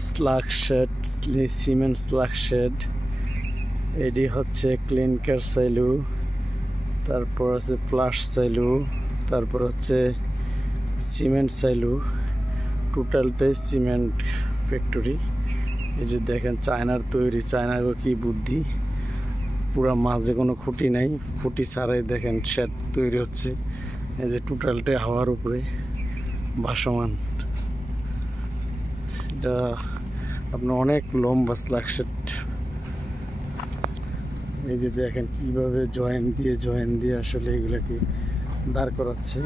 Slug shed, cement slag shed. এটি হচ্ছে ক্লিনকার সাইলু, তারপর আছে ফ্লাশ সাইলু, তারপর হচ্ছে সিমেন্ট সাইলু। টোটালটাই সিমেন্ট ফ্যাক্টরি। এই যে দেখেন চায়নার তৈরি, চায়নার কি বুদ্ধি, পুরা মাঝে কোনো খুঁটি নাই, খুঁটি ছাড়াই দেখেন শেড তৈরি হচ্ছে। এই যে টোটালটাই হাওয়ার উপরে ভাসমান। এটা আপনার অনেক লম্বা স্লাগ শেড। এই যে দেখেন কিভাবে জয়েন দিয়ে আসলে এগুলাকে দাঁড় করাচ্ছে।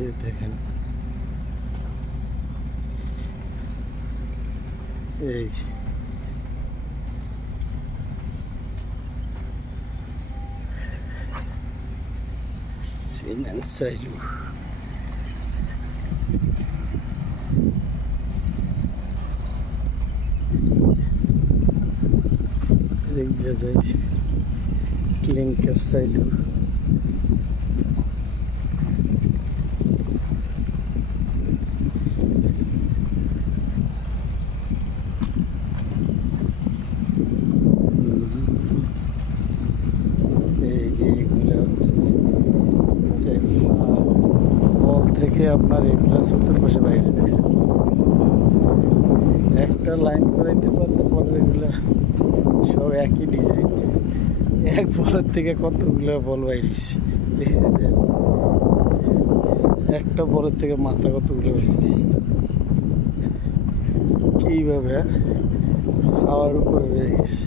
এই দেখেন, এই সিমেন্ট সাইলু। দেখা যায় ক্লিনকার সাইলু। এই যে এগুলো হচ্ছে বল থেকে আপনার এগুলা চতুর্পাশে বাইরে দেখছেন, একটা লাইন করাইতে পারলে পরে এগুলা সব একই ডিজাইন। এক বলের থেকে কতগুলো বল বাইরেছে, একটা বলের থেকে মাথা কতগুলো বাইরেছে। কিভাবে হাওয়ার উপরে রয়ে গেছে।